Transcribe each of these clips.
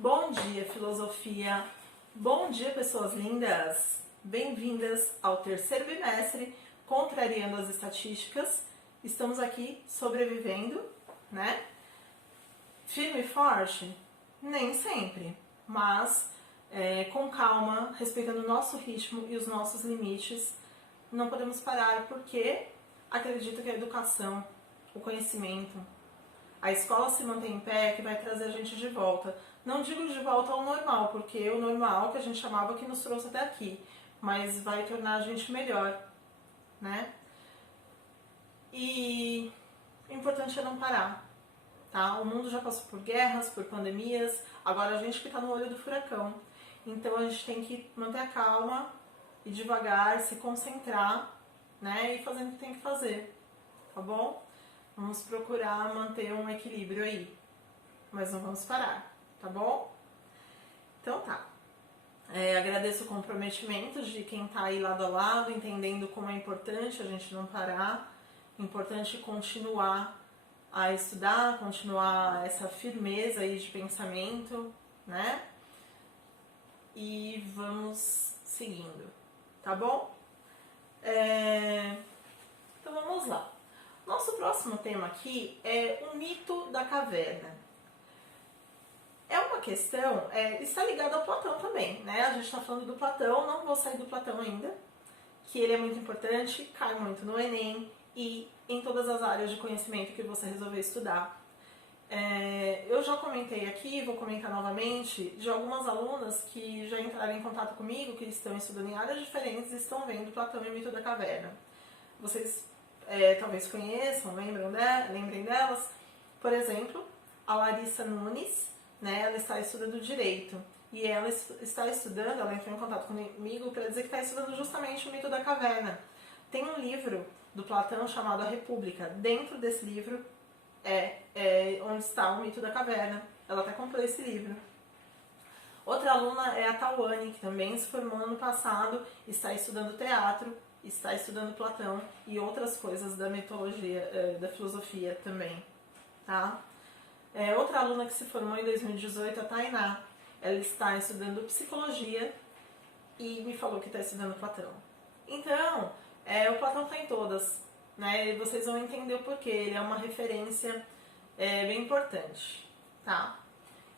Bom dia, filosofia! Bom dia, pessoas lindas! Bem-vindas ao terceiro bimestre, contrariando as estatísticas. Estamos aqui sobrevivendo, né? Firme e forte? Nem sempre, mas com calma, respeitando o nosso ritmo e os nossos limites. Não podemos parar porque acredito que a educação, o conhecimento, a escola se mantém em pé que vai trazer a gente de volta. Não digo de volta ao normal, porque o normal que a gente chamava que nos trouxe até aqui, mas vai tornar a gente melhor, né? E o importante é não parar, tá? O mundo já passou por guerras, por pandemias, agora a gente que está no olho do furacão. Então a gente tem que manter a calma e devagar, se concentrar, né? E fazendo o que tem que fazer, tá bom? Vamos procurar manter um equilíbrio aí, mas não vamos parar, tá bom? Então tá. Agradeço o comprometimento de quem tá aí lado a lado, entendendo como é importante a gente não parar, importante continuar a estudar, continuar essa firmeza aí de pensamento, né? E vamos seguindo, tá bom? Então vamos lá. Nosso próximo tema aqui é o mito da caverna. É uma questão, está ligada ao Platão também, né? A gente está falando do Platão, não vou sair do Platão ainda, que ele é muito importante, cai muito no Enem e em todas as áreas de conhecimento que você resolver estudar. Eu já comentei aqui, vou comentar novamente, de algumas alunas que já entraram em contato comigo, que estão estudando em áreas diferentes e estão vendo Platão e o mito da caverna. Vocês talvez conheçam, lembrem delas. Por exemplo, a Larissa Nunes, né, ela está estudando Direito. E ela está estudando, ela entrou em contato comigo para dizer que está estudando justamente o mito da caverna. Tem um livro do Platão chamado A República. Dentro desse livro onde está o mito da caverna. Ela até comprou esse livro. Outra aluna é a Tawane, que também se formou ano passado, está estudando teatro, está estudando Platão e outras coisas da mitologia, da filosofia também, tá? Outra aluna que se formou em 2018 é a Tainá. Ela está estudando psicologia e me falou que está estudando Platão. Então, o Platão está em todas, né? E vocês vão entender o porquê. Ele é uma referência bem importante, tá?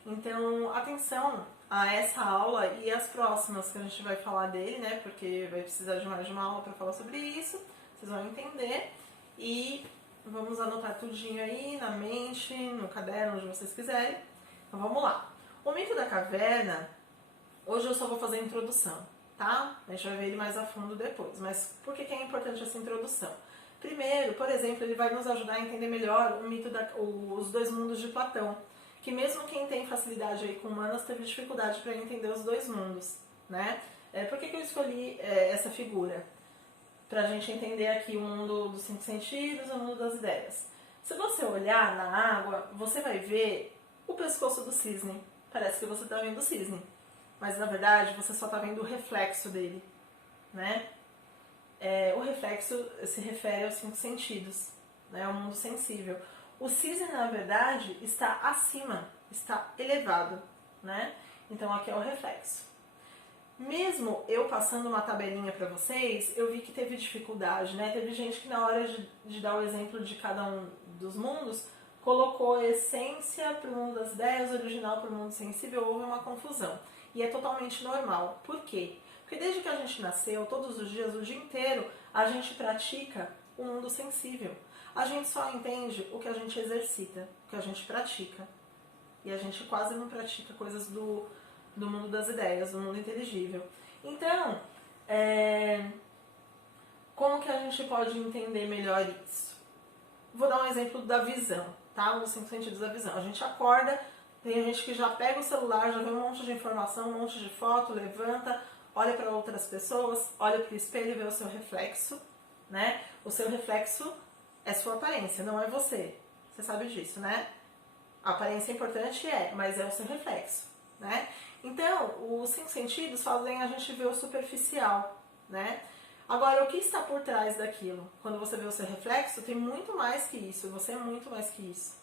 Então, atenção a essa aula e as próximas que a gente vai falar dele, né? Porque vai precisar de mais de uma aula para falar sobre isso. Vocês vão entender e vamos anotar tudinho aí na mente, no caderno, onde vocês quiserem. Então vamos lá. O mito da caverna, hoje eu só vou fazer a introdução, tá? A gente vai ver ele mais a fundo depois. Mas por que é importante essa introdução? Primeiro, por exemplo, ele vai nos ajudar a entender melhor os dois mundos de Platão. Que mesmo quem tem facilidade aí com humanas teve dificuldade para entender os dois mundos, né? Por que eu escolhi essa figura? Pra gente entender aqui o mundo dos 5 sentidos, o mundo das ideias. Se você olhar na água, você vai ver o pescoço do cisne. Parece que você está vendo o cisne, mas na verdade você só está vendo o reflexo dele, né? O reflexo se refere aos 5 sentidos, né? Ao mundo sensível. O cisne, na verdade, está acima, está elevado, né? Então aqui é o reflexo. Mesmo eu passando uma tabelinha para vocês, eu vi que teve dificuldade, né? Teve gente que na hora de dar o exemplo de cada um dos mundos, colocou a essência para o mundo das ideias, original para o mundo sensível, houve uma confusão. E é totalmente normal. Por quê? Porque desde que a gente nasceu, todos os dias, o dia inteiro, a gente pratica o mundo sensível. A gente só entende o que a gente exercita, o que a gente pratica. E a gente quase não pratica coisas do mundo das ideias, do mundo inteligível. Então, como que a gente pode entender melhor isso? Vou dar um exemplo da visão, tá? Os 5 sentidos da visão. A gente acorda, tem gente que já pega o celular, já vê um monte de informação, um monte de foto, levanta, olha para outras pessoas, olha para o espelho e vê o seu reflexo, né? O seu reflexo é sua aparência, não é você. Você sabe disso, né? A aparência é importante, mas é o seu reflexo, né? Então, os 5 sentidos fazem a gente ver o superficial, né? Agora, o que está por trás daquilo? Quando você vê o seu reflexo, tem muito mais que isso. Você é muito mais que isso.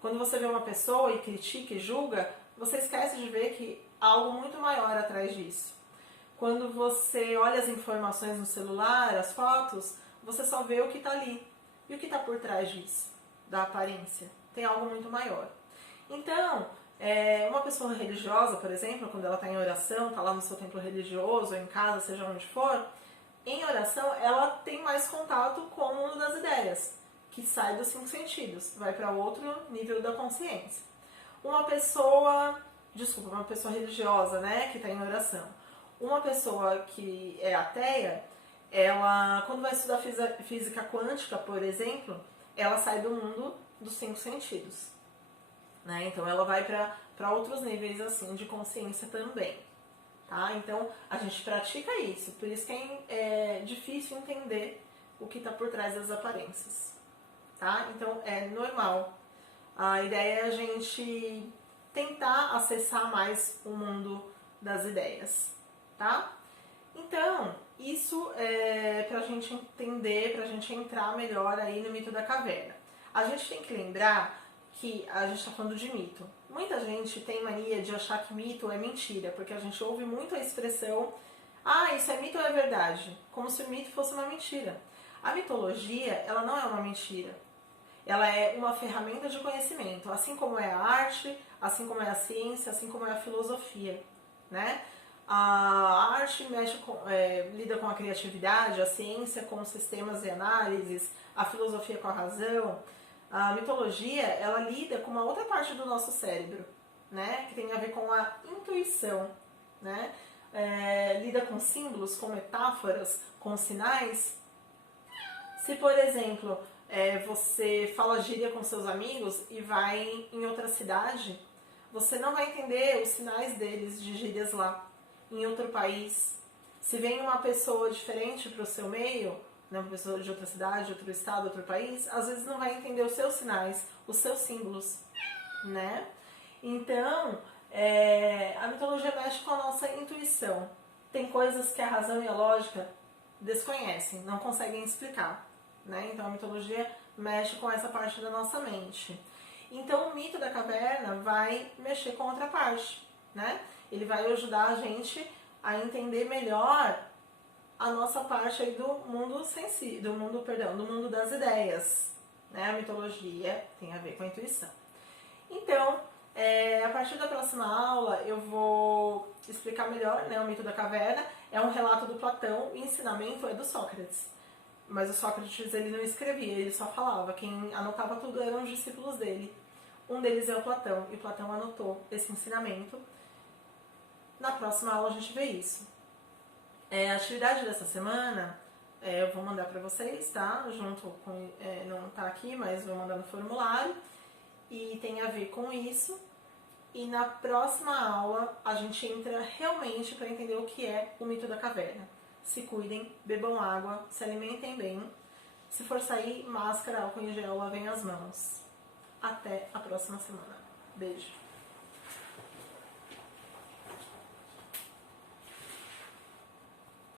Quando você vê uma pessoa e critica e julga, você esquece de ver que há algo muito maior atrás disso. Quando você olha as informações no celular, as fotos, você só vê o que está ali. E o que está por trás disso, da aparência? Tem algo muito maior. Então, uma pessoa religiosa, por exemplo, quando ela está em oração, está lá no seu templo religioso, ou em casa, seja onde for, em oração ela tem mais contato com o mundo das ideias, que sai dos 5 sentidos, vai para outro nível da consciência. Uma pessoa religiosa, né, que está em oração. Uma pessoa que é ateia, ela, quando vai estudar física quântica, por exemplo, ela sai do mundo dos 5 sentidos. Né? Então ela vai para outros níveis assim de consciência também. Tá? Então a gente pratica isso, por isso que é difícil entender o que está por trás das aparências. Tá? Então é normal. A ideia é a gente tentar acessar mais o mundo das ideias. Tá? Então, isso é para a gente entender, para a gente entrar melhor aí no mito da caverna. A gente tem que lembrar que a gente está falando de mito. Muita gente tem mania de achar que mito é mentira, porque a gente ouve muito a expressão isso é mito ou é verdade? Como se o mito fosse uma mentira. A mitologia, ela não é uma mentira. Ela é uma ferramenta de conhecimento, assim como é a arte, assim como é a ciência, assim como é a filosofia, né? A arte lida com a criatividade, a ciência com sistemas e análises, a filosofia com a razão. A mitologia, ela lida com uma outra parte do nosso cérebro, né? Que tem a ver com a intuição, né? Lida com símbolos, com metáforas, com sinais. Se, por exemplo, você fala gíria com seus amigos e vai em outra cidade, você não vai entender os sinais deles de gírias lá. Em outro país, se vem uma pessoa diferente para o seu meio, né, uma pessoa de outra cidade, outro estado, outro país, às vezes não vai entender os seus sinais, os seus símbolos, né? Então, a mitologia mexe com a nossa intuição. Tem coisas que a razão e a lógica desconhecem, não conseguem explicar, né? Então a mitologia mexe com essa parte da nossa mente. Então o mito da caverna vai mexer com outra parte, né? Ele vai ajudar a gente a entender melhor a nossa parte aí do mundo do mundo das ideias, né? A mitologia tem a ver com a intuição. Então, a partir da próxima aula eu vou explicar melhor, né, o mito da caverna. É um relato do Platão, o ensinamento é do Sócrates. Mas o Sócrates ele não escrevia, ele só falava. Quem anotava tudo eram os discípulos dele. Um deles é o Platão, e Platão anotou esse ensinamento. Na próxima aula a gente vê isso. A atividade dessa semana eu vou mandar para vocês, tá? Junto com, não tá aqui, mas vou mandar no formulário. E tem a ver com isso. E na próxima aula a gente entra realmente para entender o que é o mito da caverna. Se cuidem, bebam água, se alimentem bem. Se for sair, máscara, álcool em gel, lavem as mãos. Até a próxima semana. Beijo!